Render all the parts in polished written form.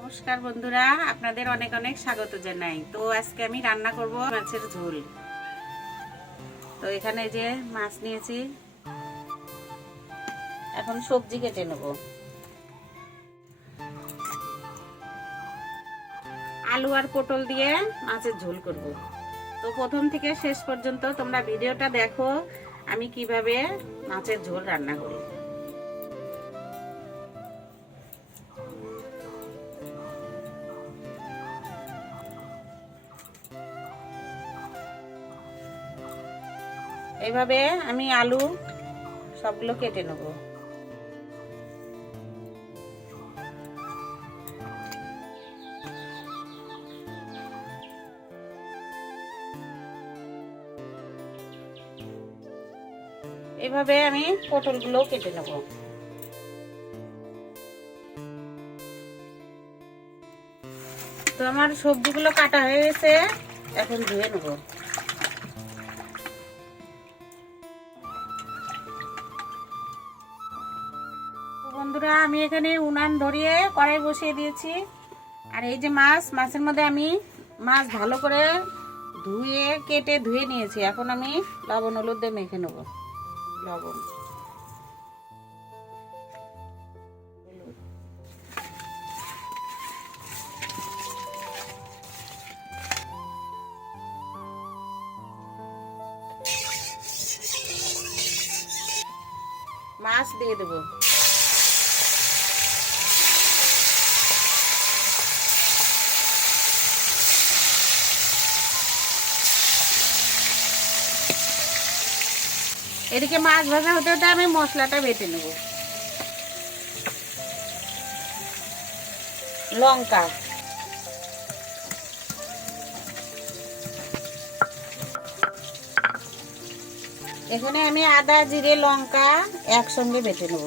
নমস্কার বন্ধুরা, আপনাদের অনেক অনেক স্বাগত জানাই। তো আজকে আমি রান্না করব মাছের ঝোল। তো এখানে যে মাছ নিয়েছি, এখন সবজি কেটে নেব। আলু আর পটল দিয়ে মাছের ঝোল করব। তো প্রথম থেকে শেষ পর্যন্ত তোমরা ভিডিওটা দেখো আমি কিভাবে মাছের ঝোল রান্না করি। এইভাবে আমি আলু সবগুলো কেটে নেব। এইভাবে আমি পটলগুলো কেটে নেব। তো আমার সবজিগুলো কাটা হয়ে গেছে, এখন ধুয়ে নেব। বন্ধুরা, আমি এখানে উনান ধরিয়ে কড়াই বসিয়ে দিয়েছি। আর এই যে মাছের মধ্যে আমি মাছ ভালো করে কেটে ধুয়ে নিয়েছি। এখন আমি লবণ হলুদ দিয়ে মেখে নেব। লবণ, মাছ দিয়ে দেবো। এদিকে মাছ ভাজা হতে হতে আমি মশলাটা বেটে নেব। লঙ্কা, এখানে আমি আদা জিরে লঙ্কা একসঙ্গে বেটে নেব।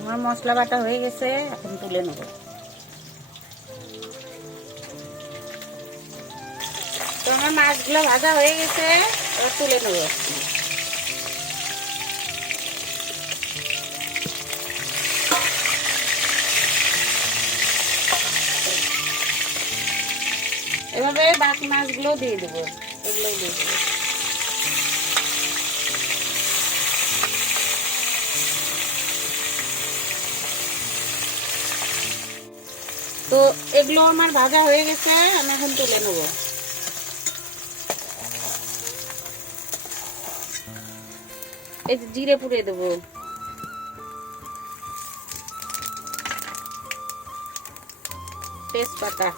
আমার মশলা বাটা হয়ে গেছে, এখন তুলে নেব। তো আমার মাছগুলো ভাজা হয়ে গেছে, এবার তুলে নেব। এভাবে বাকি মাছগুলো দিয়ে দেবো, এগুলোও দিয়ে দেবো। তো এগুলো আমার ভাজা হয়ে গেছে, আমি এখন তুলে নেব। এই যে জিরে পুড়ে দেবো, তেজপাতা,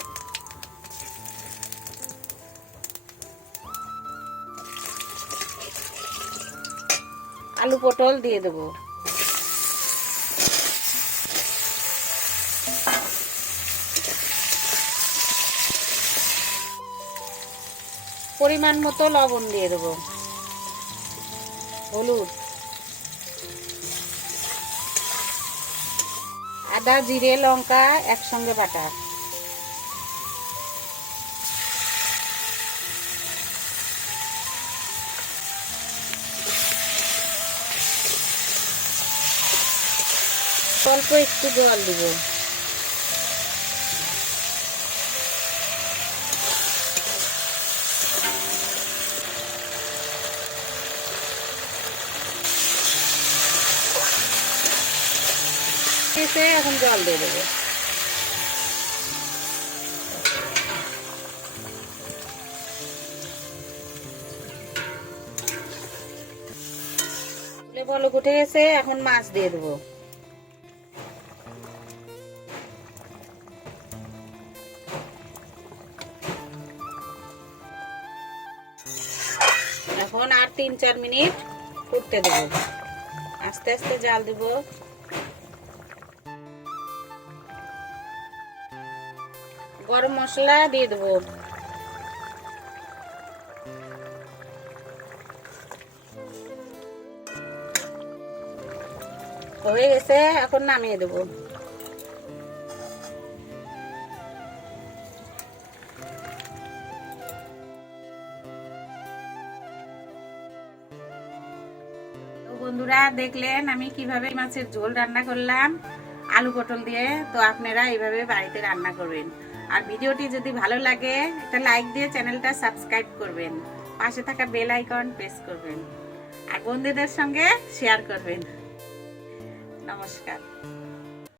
আলু পটল দিয়ে দেবো। পরিমাণ মতো লবণ দিয়ে দেবো, হলুদ, আদা জিরে লঙ্কা একসঙ্গে বাটা, অল্প একটু জল দিব। এখন জল দিয়ে দেবো। বলক উঠে গেছে, এখন মাছ দিয়ে দেবো। এখন আর 3-4 মিনিট ফুটতে দেব, আস্তে আস্তে জাল দেব। গরম মশলা দিয়ে দেব। হয়ে গেছে, এখন নামিয়ে দেব। বন্ধুরা দেখলেন আমি কিভাবে মাছের ঝোল রান্না করলাম আলু পটল দিয়ে। তো আপনারা এইভাবে বাড়িতে রান্না করবেন। আর ভিডিওটি যদি ভালো লাগে একটা লাইক দিয়ে চ্যানেলটা সাবস্ক্রাইব করবেন, পাশে থাকা বেল আইকন প্রেস করবেন আর বন্ধুদের সঙ্গে শেয়ার করবেন। নমস্কার।